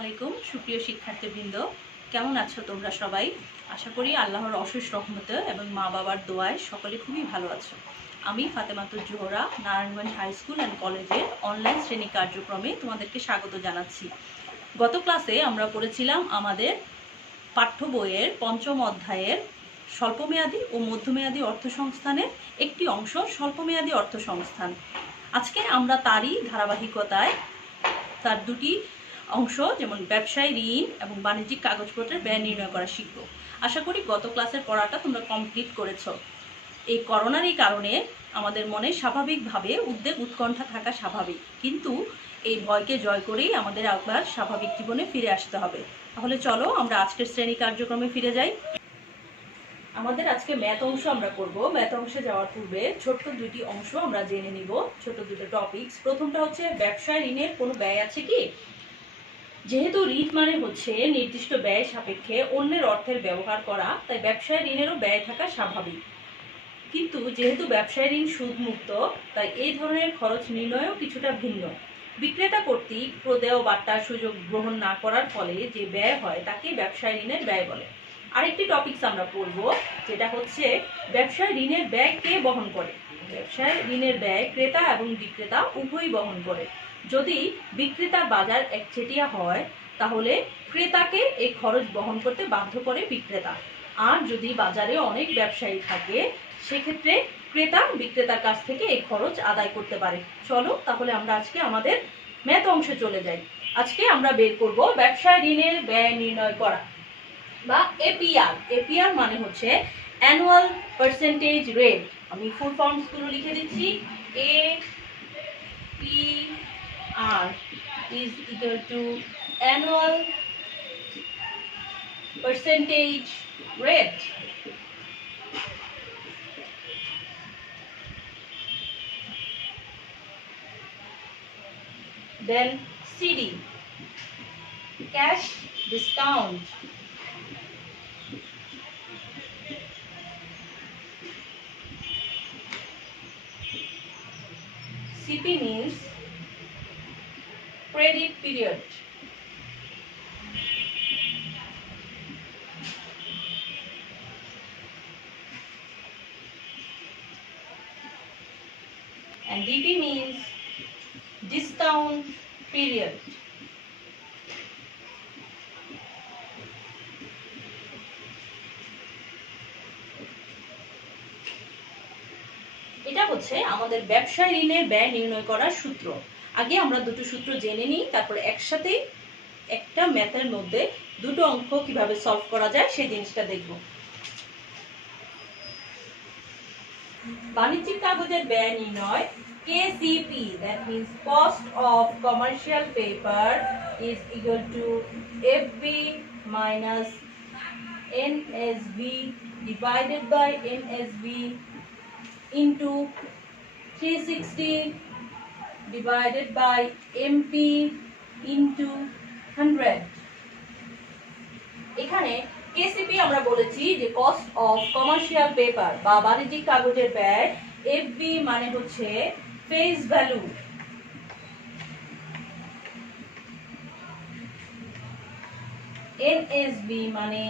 আলাইকুম সুপ্রিয় শিক্ষার্থীবৃন্দ, কেমন আছো তোমরা সবাই? আশা করি আল্লাহর অশেষ রহমতে এবং মা বাবার দোয়ায় সকলে খুবই ভালো আছো। আমি Fatematuz Zohra Narayanganj high school and কলেজের অনলাইন শ্রেণী কার্যক্রমে তোমাদেরকে স্বাগত জানাচ্ছি। গত ক্লাসে আমরা পড়েছিলাম আমাদের পাঠ্য বইয়ের পঞ্চম অধ্যায়ের স্বল্পমেয়াদী ও মধ্যমেয়াদী অর্থসংস্থানের একটি অংশ স্বল্পমেয়াদী অর্থসংস্থান। আজকে আমরা তারই ধারাবাহিকতায় তার দুটি অংশ যেমন ব্যবসায় ঋণ এবং বাণিজ্যিক কাগজপত্রের ব্যয় নির্ণয় করা শিখব। আশা করি গত ক্লাসের পড়াটা তোমরা কমপ্লিট করেছো। এই করোনার কারণে আমাদের মনে স্বাভাবিকভাবে উদ্বেগ উৎকণ্ঠা থাকা স্বাভাবিক, কিন্তু এই ভয়কে জয় করেই আমাদের আবার স্বাভাবিক জীবনে ফিরে আসতে হবে। তাহলে চলো আমরা আজকের শ্রেণী কার্যক্রমে ফিরে যাই। আমাদের আজকে ম্যাথ অংশ আমরা করব। ম্যাথ অংশে যাওয়ার পূর্বে ছোট্ট দুটি অংশ আমরা জেনে নিব, ছোট দুটো টপিকস। প্রথমটা হচ্ছে ব্যবসায় ঋণের কোনো ব্যয় আছে কি। যেহেতু ঋণ মানে হচ্ছে নির্দিষ্ট ব্যয় সাপেক্ষে অন্যের অর্থের ব্যবহার করা, তাই ব্যবসায় ঋণেরও ব্যয় থাকা স্বাভাবিক। কিন্তু যেহেতু ব্যবসায় ঋণ সুদমুক্ত, তাই এই ধরনের খরচ নির্ণয়ও কিছুটা ভিন্ন। বিক্রেতা কর্তৃক প্রদেয় বাট্টার সুযোগ গ্রহণ না করার ফলে যে ব্যয় হয় তাকে ব্যবসায় ঋণের ব্যয় বলে। আরেকটি টপিকস আমরা পড়ব, যেটা হচ্ছে ব্যবসায় ঋণের ব্যয় কে বহন করে। ব্যবসায় ঋণের ব্যয় ক্রেতা এবং বিক্রেতা উভয়ই বহন করে। যদি বিক্রেতার বাজার একচেটিয়া হয় তাহলে ক্রেতাকে এই খরচ বহন করতে বাধ্য করে বিক্রেতা। আর যদি বাজারে অনেক ব্যবসায়ী থাকে সেক্ষেত্রে ক্রেতা বিক্রেতার কাছ থেকে এই খরচ আদায় করতে পারে। চলো তাহলে আমরা আজকে আমাদের ম্যাথ অংশে চলে যাই। আজকে আমরা বের করব ব্যবসায় ঋণের ব্যয় নির্ণয় করা বা এপিআর। এপিআর মানে হচ্ছে অ্যানুয়াল পার্সেন্টেজ রেট। আমি ফুল ফর্মস গুলো লিখে দিচ্ছি। APR is equal to annual percentage rate. Then CD, cash discount. CP means credit period. And DP means discount period. এটা হচ্ছে আমাদের ব্যবসায় ঋণের ব্যয় নির্ণয় করার সূত্র। আগে আমরা দুটো সূত্র জেনে নিই, তারপরে একসাথে একটা ম্যাথের মধ্যে দুটো অঙ্ক কিভাবে সলভ করা যায় সেই জিনিসটা দেখব। বাণিজ্যিক কাগজের ব্যয় নির্ণয় KCP, that means cost of commercial paper, is equal to FB minus NSV divided by NSV into 360 divided by MP into 100. এখানে KCP আমরা বলেছি যে কস্ট অফ কমার্শিয়াল পেপার বা বাণিজ্যিক কাগজের ব্যয়। FB মানে হচ্ছে ফেস ভ্যালু, NSV মানে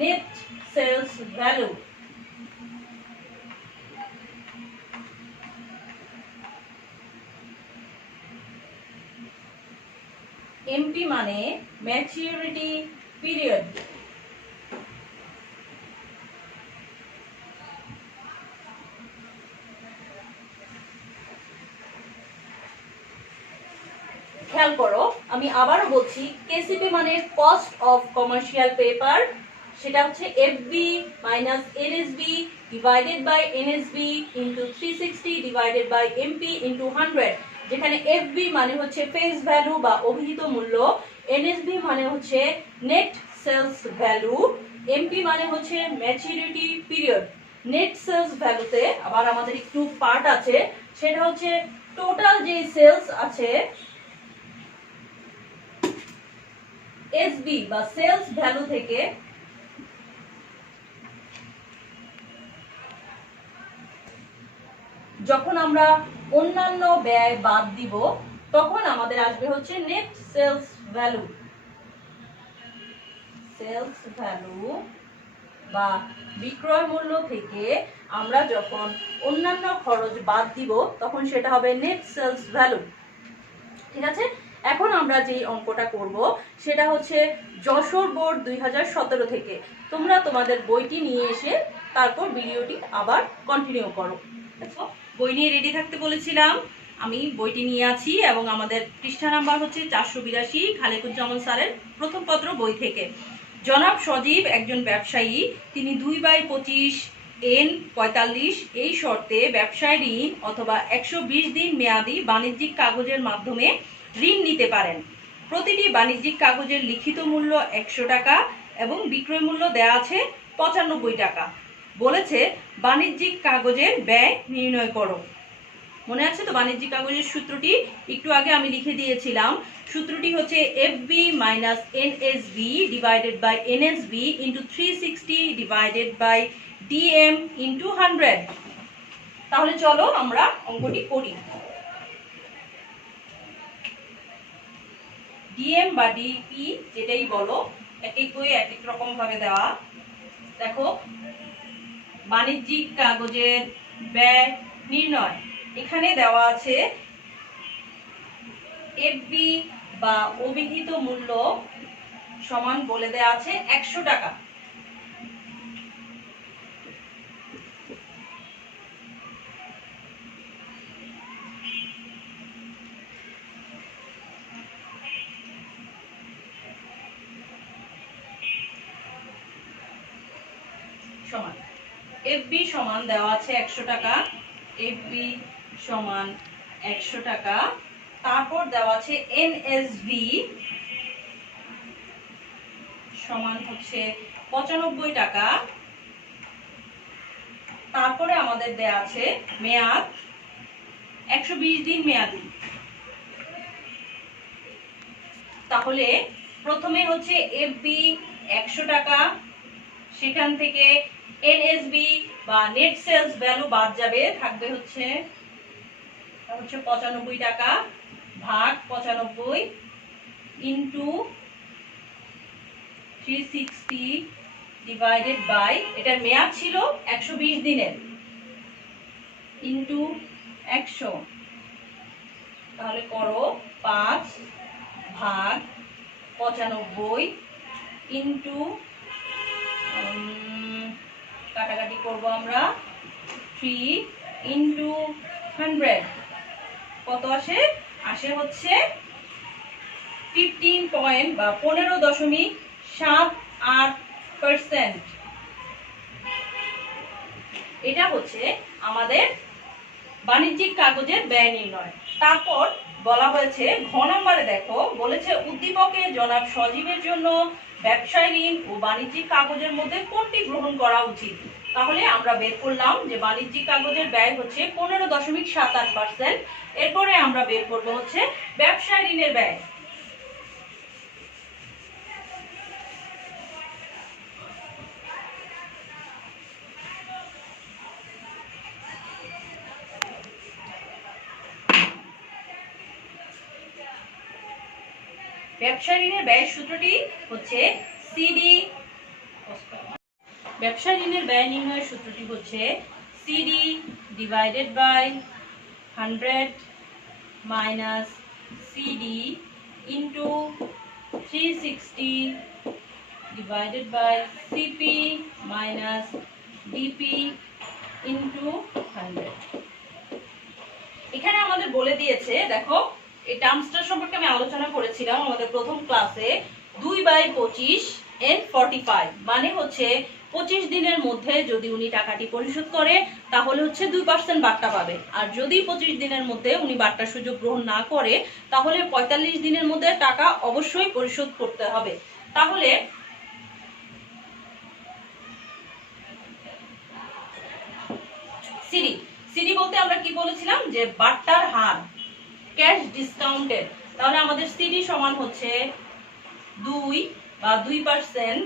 নেট সেলস ভ্যালু, MP মানে ম্যাচিউরিটি পিরিয়ড। খেয়াল করো, আমি আবারও বলছি, KCP মানে কস্ট অফ কমার্শিয়াল পেপার, সেটা হচ্ছে FB minus NSB divided by NSB into 360 divided by MP into 100। যেখানে FB মানে হচ্ছে ফেস ভ্যালু বা অভিহিত মূল্য, NSB মানে হচ্ছে নেট সেলস ভ্যালু, MP মানে হচ্ছে ম্যাচুরিটি পিরিয়ড। নেট সেলস ভ্যালুতে আবার আমাদের একটু পার্ট আছে, সেটা হচ্ছে টোটাল যে সেলস আছে SB বা সেলস ভ্যালু থেকে যখন আমরা অন্যান্য ব্যয় বাদ দিব তখন আমাদের আসবে হচ্ছে net sales value, sales value বা বিক্রয় মূল্য থেকে আমরা যখন অন্যান্য খরচ বাদ দিব তখন সেটা হবে নেট সেলস ভ্যালু। ঠিক আছে, এখন আমরা যে অঙ্কটা করব সেটা হচ্ছে যশোর বোর্ড 2017 থেকে। তোমরা তোমাদের বইটি নিয়ে এসে তারপর ভিডিওটি আবার কন্টিনিউ করো। দেখো, বই নিয়ে রেডি থাকতে বলেছিলাম, আমি বইটি নিয়ে আছি এবং আমাদের পৃষ্ঠা নাম্বার হচ্ছে 482, খালেকুজ্জামান স্যারের প্রথম পত্র বই থেকে। জনাব সজীব একজন ব্যবসায়ী, তিনি 2/25 N45 এই শর্তে ব্যবসায় ঋণ অথবা 120 দিন মেয়াদি বাণিজ্যিক কাগজের মাধ্যমে ঋণ নিতে পারেন। প্রতিটি বাণিজ্যিক কাগজের লিখিত মূল্য 100 টাকা এবং বিক্রয় মূল্য দেওয়া আছে 95 টাকা। বলেছে বাণিজ্যিক কাগজের ব্যয় নির্ণয় করো। মনে আছে তো বাণিজ্যিক কাগজের সূত্রটি? একটু আগে আমি লিখে দিয়েছিলাম। সূত্রটি হচ্ছে FB minus NSB divided by NSB into 360 divided by DM into 100। তাহলে চলো আমরা অঙ্কটি করি। DM বা DP যেটাই বলো, এক এক বই এক এক রকম ভাবে দেওয়া। দেখো, বাণিজ্যিক কাগজের ব্যয় নির্ণয়, এখানে দেওয়া আছে FB বা অভিহিত মূল্য সমান বলে দেওয়া আছে 100 টাকা। সমান FB সমান দেওয়া আছে 100 টাকা, FB সমান 100 টাকা। তারপর দেওয়া আছে NSB সমান হচ্ছে 95 টাকা। তারপরে আমাদের দেয়া আছে মেয়াদ 120 দিন মেয়াদি। তাহলে প্রথমে হচ্ছে FB 100 টাকা, সেখান থেকে NSB বা নেট সেলস ভ্যালু বাদ যাবে, থাকবে হচ্ছে 95 টাকা ভাগ 95 ইন্টু 360 ডিভাইডেড বাই, এটার মেয়াদ ছিল 120 দিনের, ইন্টু 100। তাহলে করো 5 ভাগ 95 ইন্টু, কাটাকাটি করব আমরা, 3 ইন্টু 100 কত আসে? আসে হচ্ছে 15.78%। এটা হচ্ছে আমাদের বাণিজ্যিক কাগজের ব্যয় নির্ণয়। তারপর বলা হয়েছে ঘ নম্বরে, দেখো বলেছে উদ্দীপকে জনাব সজীবের জন্য ব্যবসায় ঋণ ও বাণিজ্যিক কাগজের মধ্যে কোনটি গ্রহণ করা উচিত। তাহলে আমরা বের করলাম যে বাণিজ্যিক কাগজের ব্যয় হচ্ছে 15.78%। এরপরে আমরা বের করব হচ্ছে ব্যবসায় ঋণের ব্যয়। ব্যবসায় ঋণের ব্যয় সূত্রটি হচ্ছে সিডি। ব্যবসায় ঋণের ব্যয় নির্ণয়ের সূত্রটি হচ্ছে CD divided by 100 minus CD into 360 divided by CP minus DP into 100। এখানে আমাদের বলে দিয়েছে, দেখো এই টার্মসটা সম্পর্কে আমি আলোচনা করেছিলাম আমাদের প্রথম ক্লাসে। 2/25 N45 মানে হচ্ছে 25 দিনের মধ্যে যদি উনি টাকাটি পরিশোধ করে তাহলে হচ্ছে 2% বাট্টা পাবে, আর যদি 25 দিনের মধ্যে উনি বাট্টার সুযোগ গ্রহণ না করে তাহলে 45 দিনের মধ্যে টাকা অবশ্যই পরিশোধ করতে হবে। তাহলে সিডি, সিডি বলতে আমরা কি বলেছিলাম যে বাট্টার হার, ক্যাশ ডিসকাউন্টেড। তাহলে আমাদের সিডি সমান হচ্ছে 2 বা 2%,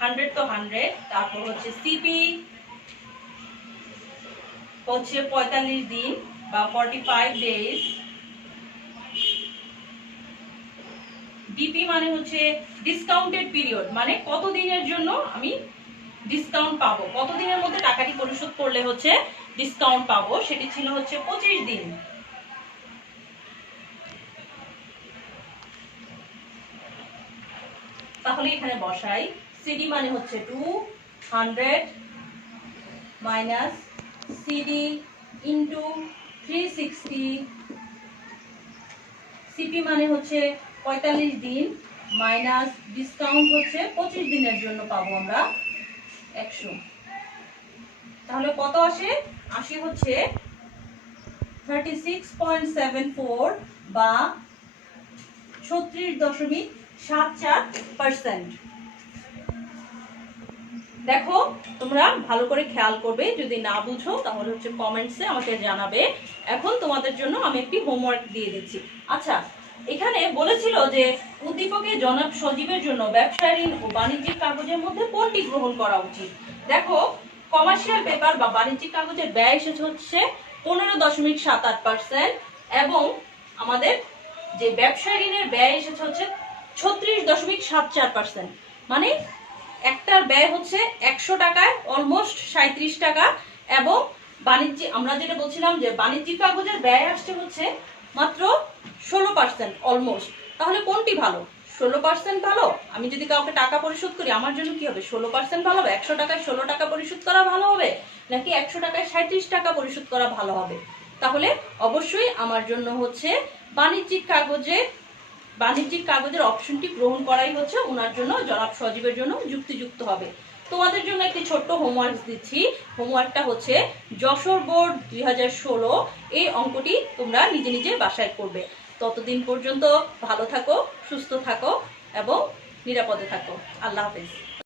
100 তো 100। তারপর হচ্ছে সিপি হচ্ছে 45 দিন বা 45 ডেজ ডিপি মানে হচ্ছে ডিসকাউন্টেড পিরিয়ড, মানে কত দিনের জন্য আমি ডিসকাউন্ট পাবো, কতদিনের মধ্যে টাকাটি পরিশোধ করলে হচ্ছে ডিসকাউন্ট পাবো, সেটি ছিল হচ্ছে 25 দিন। তাহলে এখানে বসাই, সিডি মানে হচ্ছে 200 মাইনাস সিডি ইন্টু 360, সিপি মানে হচ্ছে 45 দিন মাইনাস ডিসকাউন্ট হচ্ছে 25 দিনের জন্য পাবো আমরা 100। তাহলে কত আসে? আসে হচ্ছে 36.74 বা 36.74%। দেখো তোমরা ভালো করে খেয়াল করবে, যদি না বুঝো তাহলে হচ্ছে কমেন্টসে আমাকে জানাবে। এখন তোমাদের জন্য আমি একটি হোমওয়ার্ক দিয়ে দিচ্ছি। আচ্ছা, এখানে বলেছিল যে উদ্দীপকে জনাব সজীবের জন্য ব্যবসায় ঋণ ও বাণিজ্যিক কাগজের মধ্যে কোনটি গ্রহণ করা উচিত। দেখো, কমার্শিয়াল পেপার বা বাণিজ্যিক কাগজের ব্যয় এসেছে হচ্ছে 15.78% এবং আমাদের যে ব্যবসায় ঋণের ব্যয় এসেছে হচ্ছে 36.74%। মানে একটার ব্যয় হচ্ছে 100 টাকায় অলমোস্ট 37 টাকা, এবং বাণিজ্যিক আমরা যেটা বলছিলাম যে বাণিজ্যিক কাগজের ব্যয় আসছে হচ্ছে মাত্র 16% অলমোস্ট। তাহলে কোনটি ভালো? 16% ভালো। আমি যদি কাউকে টাকা পরিশোধ করি আমার জন্য কি হবে? 16% ভালো হবে? 100 টাকায় 16 টাকা পরিশোধ করা ভালো হবে, নাকি 100 টাকায় 37 টাকা পরিশোধ করা ভালো হবে? তাহলে অবশ্যই আমার জন্য হচ্ছে বাণিজ্যিক কাগজের অপশনটি গ্রহণ করাই হচ্ছে ওনার জন্য, জনাব সজীবের জন্য যুক্তিযুক্ত হবে। তোমাদের জন্য একটি ছোট্ট হোমওয়ার্ক দিচ্ছি। হোমওয়ার্কটা হচ্ছে যশোর বোর্ড 2016, এই অঙ্কটি তোমরা নিজে নিজে বাসায় করবে। ততদিন পর্যন্ত ভালো থাকো, সুস্থ থাকো এবং নিরাপদে থাকো। আল্লাহ হাফেজ।